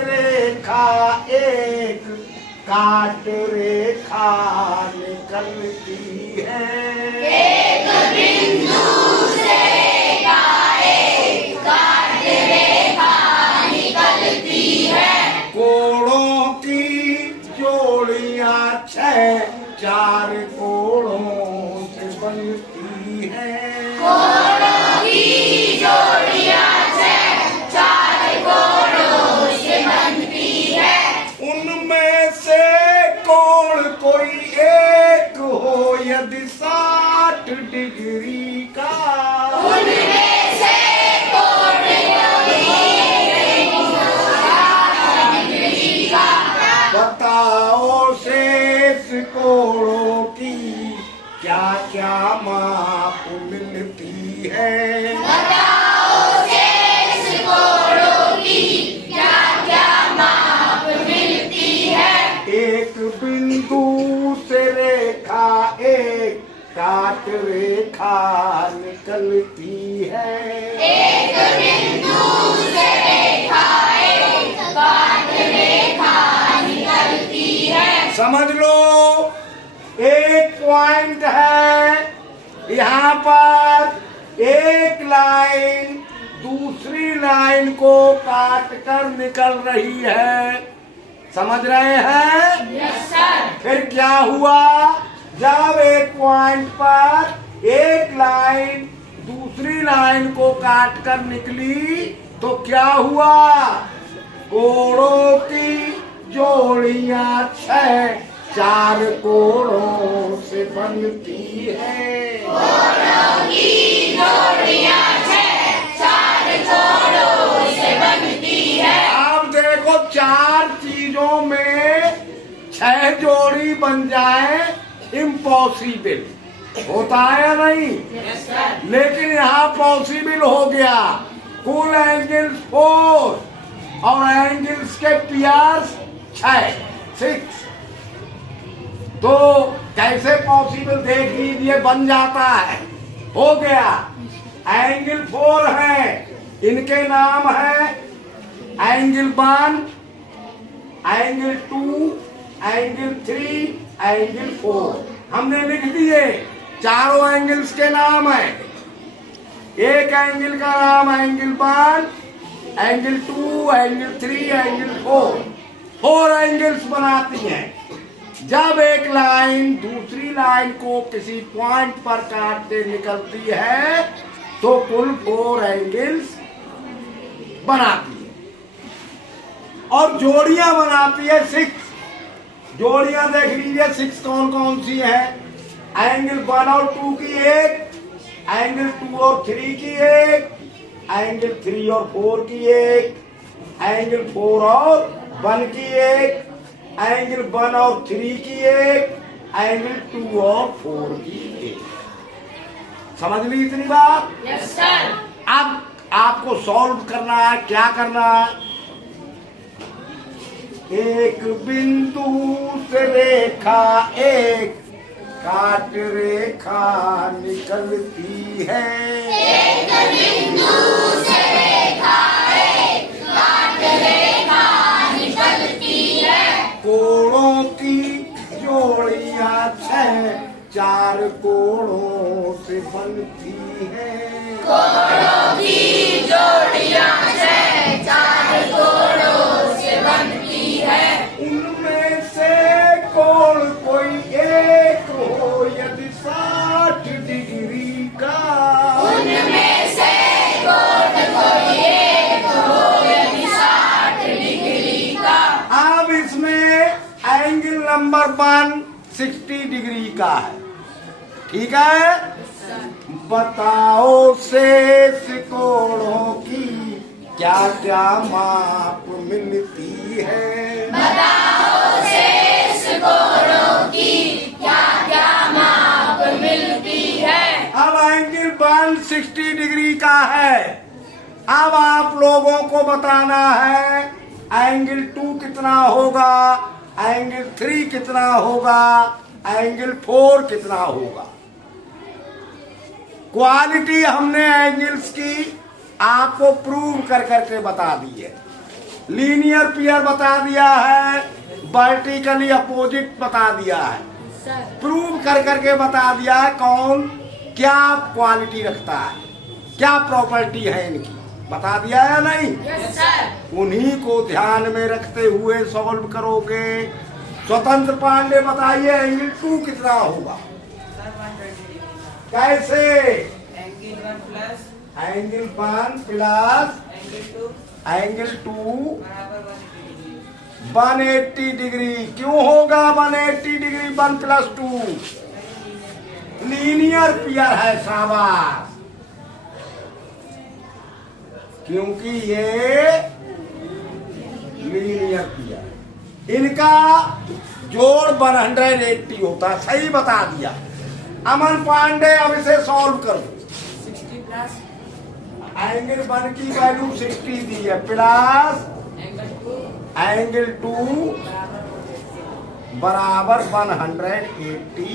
रेखा एक काट रेखा निकलती है। एक बिंदु से रेखा एक काट रेखा निकलती है। कोणों की जोड़ियां छह चार कोणों से बनती है। कोणों की जोड़ियां छह चार कोणों से बनती है। उनमें से कोण कोई एक हो यदि 60 डिग्री का, उनमें से कोण कोई एक हो 60 डिग्री का। बताओ शेष कोणों की क्या क्या माप मिलती है। बताओ शेष कोणों की क्या क्या माप मिलती है। एक बिंदु से रेखा एक काट रेखा निकलती है। एक बिंदु से रेखा एक काट रेखा निकलती है। समझ लो, एक पॉइंट है यहाँ पर, एक लाइन दूसरी लाइन को काट कर निकल रही है। समझ रहे हैं? Yes sir. फिर क्या हुआ, जब एक पॉइंट पर एक लाइन दूसरी लाइन को काट कर निकली तो क्या हुआ, कोणों की जोड़ियां छह चार कोणों से बनती है। कोणों की जोड़ियां छह चार कोणों से बनती है। आप देखो, चार चीजों में छह जोड़ी बन जाए इम्पॉसिबल होता है या नहीं? Yes sir. लेकिन यहाँ पॉसिबल हो गया। कुल एंगल्स 4 और एंगल्स के पेयर्स 6। तो कैसे पॉसिबल देख लीजिए, बन जाता है, हो गया। एंगल 4 है, इनके नाम है एंगल 1, एंगल 2, एंगल 3, एंगल 4। हमने लिख दिए, चारों एंगल्स के नाम है। एक एंगल का नाम angle 1, angle 2, angle 3, angle 4। 4 angles बनाती हैं। जब एक लाइन दूसरी लाइन को किसी पॉइंट पर काटते निकलती है तो कुल 4 एंगल्स बनाती है और जोड़ियां बनाती है 6। जोड़ियां देख लीजिए 6 कौन कौन सी है। एंगल 1 और 2 की एक, एंगल 2 और 3 की एक, एंगल 3 और 4 की एक, एंगल 4 और 1 की एक, एंगल 1 और 3 की एक, एंगल 2 और 4 की एक। समझ ली इतनी बात? Yes sir. अब आपको सॉल्व करना है। क्या करना है, एक बिंदु से रेखा एक काट रेखा निकलती है। एक बिंदु से रेखा एक काट रेखा निकलती है। कोणों की जोड़ियां छह चार कोणों से बनती है। कोणों की जोड़ियां छह चार कोणों से बनती है। उनमें से कोण कोई एक हो यदि 60 डिग्री का, उनमें से कोण कोई एक हो यदि 60 डिग्री का। अब इसमें एंगल नंबर 1 60 डिग्री का है, ठीक है। बताओ शेष कोणों की क्या क्या माप मिलती है। बताओ शेष कोणों की क्या क्या माप मिलती है। अब एंगल 1 60 डिग्री का है। अब आप लोगों को बताना है एंगल 2 कितना होगा, एंगल 3 कितना होगा, एंगल 4 कितना होगा। क्वालिटी हमने एंगल्स की आपको प्रूव कर करके बता दी है। लीनियर पेयर बता दिया है, वर्टिकली अपोजिट बता दिया है, सर प्रूव कर करके बता दिया है कौन क्या क्वालिटी रखता है, क्या प्रॉपर्टी है इनकी, बता दिया है या नहीं। यस सर उन्हीं को ध्यान में रखते हुए सॉल्व करोगे। स्वतंत्र पांडे बताइए एंगल 2 कितना होगा, कैसे। Angle 1 plus angle 1 plus angle 2 angle 2 बराबर 180 डिग्री। क्यों होगा 180 डिग्री 1 प्लस 2? लीनियर पेयर है, शाबाश। क्योंकि ये लीनियर पेयर, इनका जोड़ 180 होता, सही बता दिया। अमन पांडे अब इसे सॉल्व करो। 60 प्लस एंगल 1 की वैल्यू 60 दी है, प्लस एंगल 2 एंगल 2 बराबर 180।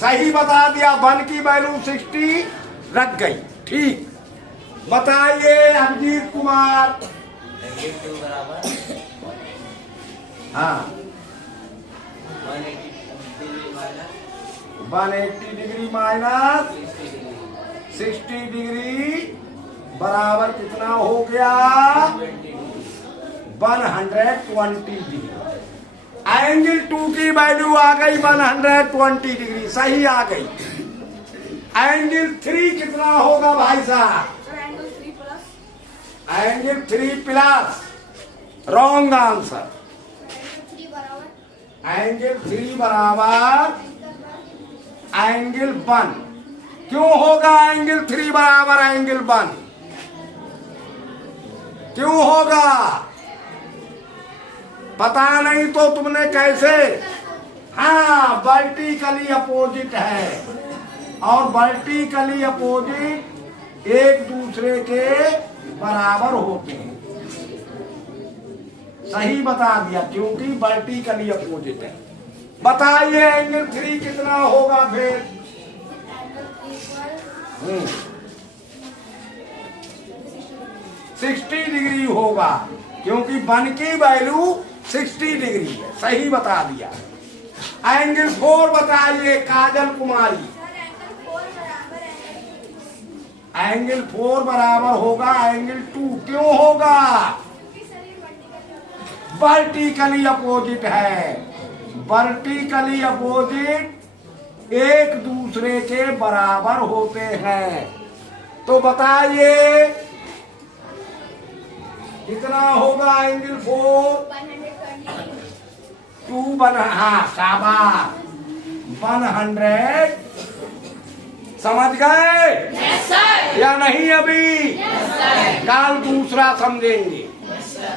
सही बता दिया, 1 की वैल्यू 60 रख गई, ठीक। बताइए अभिजीत कुमार। एंगल 2 बराबर हाँ 180 180 degree degree minus minus 60 degree 60 degree बराबर कितना हो गया, 120 डिग्री। एंगल 2 की वैल्यू आ गई 120 डिग्री, सही आ गई। एंगल 3 कितना होगा भाई साहब? Angle 3 plus, wrong answer. Angle 3 बराबर एंगल 1। क्यों होगा एंगल 3 बराबर एंगल 1? क्यों होगा? पता नहीं तो तुमने कैसे? हाँ, वर्टिकली अपोजिट है, और वर्टिकली अपोजिट एक दूसरे के बराबर होते हैं। सही बता दिया, क्योंकि वर्टिकली अपोजिट है। बताइए एंगल 3 कितना होगा फिर? 60 डिग्री होगा, क्योंकि 1 की वैल्यू 60 डिग्री है, सही बता दिया। एंगल 4 बताइए काजल कुमारी। एंगल 4 बराबर होगा एंगल 2। क्यों होगा? वर्टिकली अपोजिट है, वर्टिकली अपोजिट एक दूसरे के बराबर होते हैं। तो बताइए कितना होगा एंगल 4? 2 हाँ शाबाश, 100। समझ गए यस सर या नहीं? अभी यस सर कल दूसरा समझेंगे। Yes sir